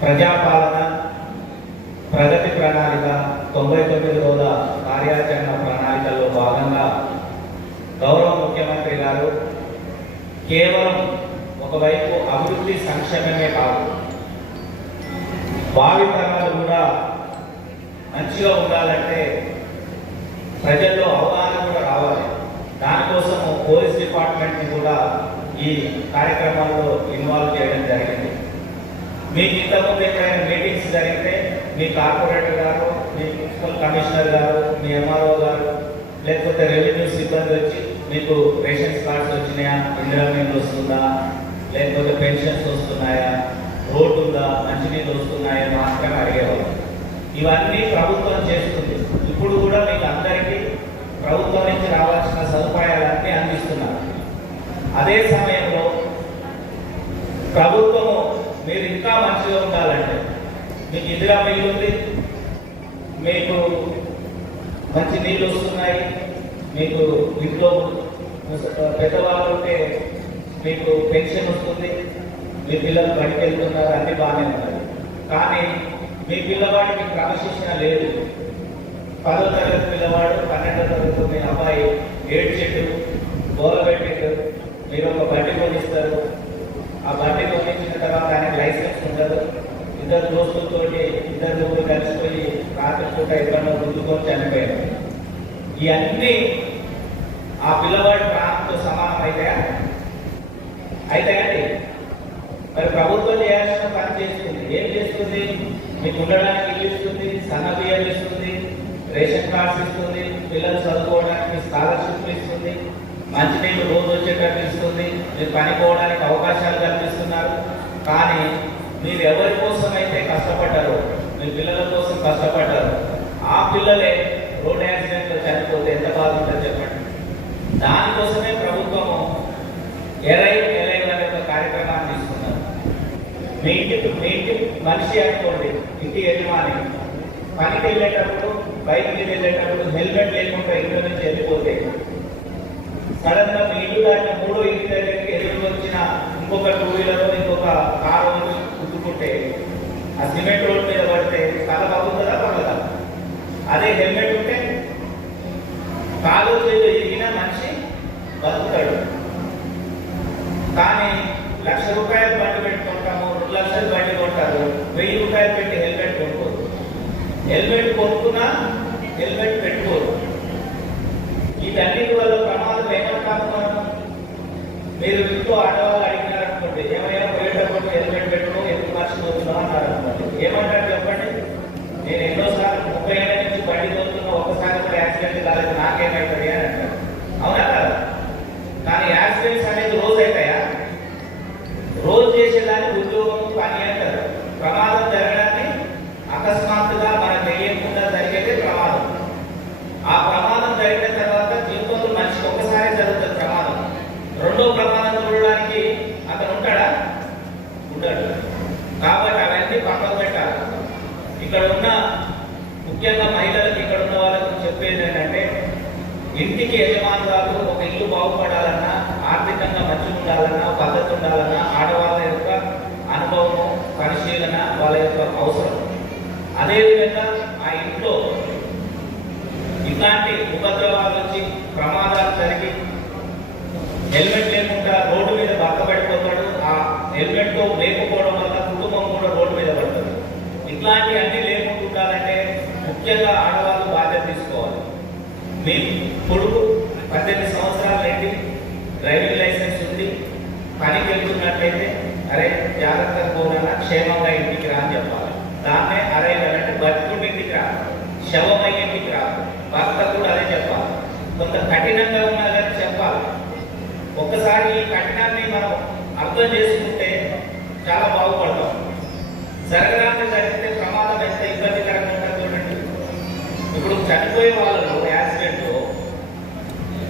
ప్రజాపాలన ప్రగతి ప్రణాళిక 99 రోజుల కార్యాచరణ ప్రణాళికల్లో భాగంగా గౌరవ ముఖ్యమంత్రి గారు కేవలం ఒకవైపు అభివృద్ధి సంక్షేమమే కాదు, భావి తరాలు కూడా మంచిగా ఉండాలంటే ప్రజల్లో అవగాహన కూడా రావాలి. దానికోసం పోలీస్ డిపార్ట్మెంట్ని కూడా ఈ కార్యక్రమాల్లో ఇన్వాల్వ్ చేయడం జరిగింది. మీకు ఇంతకుముందు ఎక్కడైనా మీటింగ్స్ జరిగితే మీ కార్పొరేటర్ గారు, మీ మున్సిపల్ కమిషనర్ గారు, మీ ఎంఆర్ఓ గారు, లేకపోతే రెవెన్యూ సిబ్బంది వచ్చి మీకు రేషన్స్ కార్డ్స్ వచ్చినాయా, ఇందిరామీలు వస్తుందా, లేకపోతే పెన్షన్స్ వస్తున్నాయా, రోడ్డు ఉందా, మంచినీళ్ళు వస్తున్నాయా మాత్రమే అడిగేవాళ్ళు. ఇవన్నీ ప్రభుత్వం చేస్తుంది. ఇప్పుడు కూడా మీకు అందరికీ ప్రభుత్వం నుంచి రావాల్సిన సదుపాయాలన్నీ అందిస్తున్నారు. అదే సమయంలో ప్రభుత్వము మీరు ఇంకా మంచిగా ఉండాలంటే మీకు ఇందిరా మిల్లు ఉంది, మీకు మంచి నీళ్ళు వస్తున్నాయి, మీకు ఇంట్లో పెద్దవాళ్ళు ఉంటే మీకు పెన్షన్ వస్తుంది, మీ పిల్లలు బయటకు వెళ్తున్నారు, అన్ని బాగానే ఉన్నాయి. కానీ మీ పిల్లవాడికి క్రమశిక్షణ లేదు. 10వ తరగతి పిల్లవాడు 12వ తరగతి మీ అబ్బాయి ఏడ్చెట్టు గోలబెట్టెట్టు మీరు ఒక బండి కొనిస్తారు. ఆ బండి కొనిచ్చిన తర్వాత ఆయనకు లైసెన్స్ ఉండదు. ఇద్దరు దోస్తులతో ఇద్దరు కలిసిపోయి రాత్రిపూట ఎక్కడో గుద్దుకొని చనిపోయారు. ఇవన్నీ ఆ పిల్లవాడి ప్రాణంతో సమానం అయితాయండి. మరి ప్రభుత్వం చేయాల్సిన పని చేస్తుంది. ఏం చేస్తుంది? మీకు ఉండడానికి ఇల్లు ఇస్తుంది, సన్న బియ్యం ఇస్తుంది, రేషన్ కార్డ్స్ ఇస్తుంది, పిల్లలు చదువుకోవడానికి స్కాలర్షిప్లు ఇస్తుంది, మంచినీళ్ళు రోజు వచ్చేటట్టు ఇస్తుంది, మీరు పనిపోవడానికి అవకాశాలు కల్పిస్తున్నారు. కానీ మీరు ఎవరి కోసం అయితే కష్టపడ్డారో, మీ పిల్లల కోసం కష్టపడ్డారు, ఆ పిల్లలే రోడ్ యాక్సిడెంట్లో చనిపోతే ఎంత బాగుంటుందో చెప్పండి. దానికోసమే ప్రభుత్వము ఎరైవ్ అనే ఒక కార్యక్రమాన్ని తీసుకున్నారు. మీ ఇంటి మనిషి అనుకోండి, ఇంటి యజమాని పనికి వెళ్ళేటప్పుడు, బయటికి వెళ్ళేటప్పుడు హెల్మెట్ లేకుండా ఇంట్లో నుంచి వెళ్ళిపోతే సడన్ గా మీ ఇల్లు దాటిన 3వ ఇంటి దగ్గరికి ఎదురు వచ్చిన ఇంకొక 2 వీలర్ ఇంకొక కారు గుద్దుకుంటే ఆ సిమెంట్ రోడ్ మీద పడితే తల పగుతుందా పగలదా? అదే హెల్మెట్ ఉంటే కాలు చేతులు ఎగిన మనిషి బతుకుతాడు. కానీ ₹1,00,000 బండి పెట్టుకుంటాము, 2 లక్షలు బండి కొంటారు, ₹1000 పెట్టి హెల్మెట్ కొనుక్కోరు. హెల్మెట్ కొనుక్కున్నా హెల్మెట్ పెట్టుకోరు. వీటన్నిటి వల్ల ప్రమాదం ఏమంటారు? మీరు ఇంట్లో ఆడవాళ్ళు అడిగినారనుకోండి, ఏమైనా పోయేటప్పుడు హెల్మెట్ పెట్టుకో, ఎందుకు మర్చిపోతున్నావు అన్నారు అనుకోండి, ఏమంటారు చెప్పండి? నేను ఎన్నోసార్లు 30 ఏళ్ళ నుంచి బండి తోలుతున్నా, ఒక్కసారి కూడా యాక్సిడెంట్ కాలేదు, నాకేమవుతుంది అని అంటారు. అవునా కదా? కానీ యాక్సిడెంట్స్ అనేది రోజు అవుతాయా? రోజు చేసేదాన్ని ఉద్యోగం పని అంటారు. ప్రమాదం జరగడాన్ని అకస్మాత్తుగా మనకు తెలియకుండా జరిగేదే ప్రమాదం. ఆ ప్రమాదం జరిగిన తర్వాత జీవితంలో మనిషికి ఒక్కసారి జరుగుతుంది ప్రమాదం. రెండో ప్రమాదం చూడడానికి అతను ఉంటాడా? ఉంటాడు. కాబట్టి అవన్నీ పక్కకు పెట్టాలి. ఇక్కడ ఉన్న ముఖ్యంగా మహిళలకు, ఇక్కడ ఉన్న వాళ్ళకు చెప్పేది ఏంటంటే, ఇంటికి యజమానురాలు ఒక ఇల్లు బాగుపడాలన్నా, ఆర్థికంగా మంచిగా ఉండాలన్నా, పద్ధతి ఉండాలన్నా ఆడవాళ్ళ యొక్క అనుభవము, పరిశీలన వాళ్ళ యొక్క అవసరం. అదేవిధంగా ఆ ఇంట్లో ఇట్లాంటి ఉపద్రవాలు వచ్చి ప్రమాదాలు జరిగి హెల్మెట్ లేకుండా రోడ్డు మీద భర్త పడిపోతాడు. ఆ హెల్మెట్తో లేకపోవడం వల్ల కుటుంబం కూడా రోడ్డు మీద పడుతుంది. ఇట్లాంటి అన్ని లేకుండా ఉండాలంటే ముఖ్యంగా ఆడవాళ్ళు బాధ్యత తీసుకోవాలి. మీ కొడుకు 18 సంవత్సరాలు ఏంటి, డ్రైవింగ్ లైసెన్స్ ఉంది, పనికి వెళ్తున్నట్లయితే అరే జాగ్రత్తగా పోనా, క్షేమంగా ఇంటికి రా అని చెప్పాలి. దాన్నే అరైవల్ అంటే బతుకుండి ఇంటికి రా, శవమై ఇంటికి రా. భర్త కూడా అదే చెప్పాలి. కొంత కఠినంగా ఉన్నా కానీ చెప్పాలి. ఒక్కసారి ఈ కఠినాన్ని మనం అర్థం చేసుకుంటే చాలా బాగుపడతాం. జరగడానికి జరిగితే ప్రమాదం ఎంత ఇబ్బందికరంగా ఉంటుంది చూడండి. ఇప్పుడు చనిపోయే వాళ్ళు యాక్సిడెంట్లో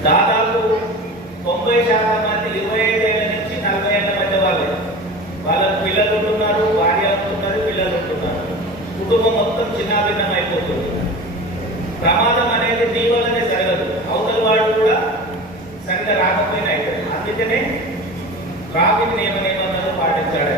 దాదాపు 90% మంది 25 ఏళ్ళ నుంచి 40 ఏళ్ళ మధ్య వాళ్ళే. వాళ్ళకు పిల్లలు ఉంటున్నారు, భార్య ఉంటున్నారు, పిల్లలు ఉంటున్నారు. కుటుంబం మొత్తం చిన్నాభిన్నం అయిపోతుంది. ప్రమాదం అనేది నీ వల్లనే జరగదు, అవతల వాడు కూడా సరిగ్గా రాకపోయినా అయిపోయింది. అందుకనే ట్రాఫిక్ నియమనిబంధనలు పాటించాడు.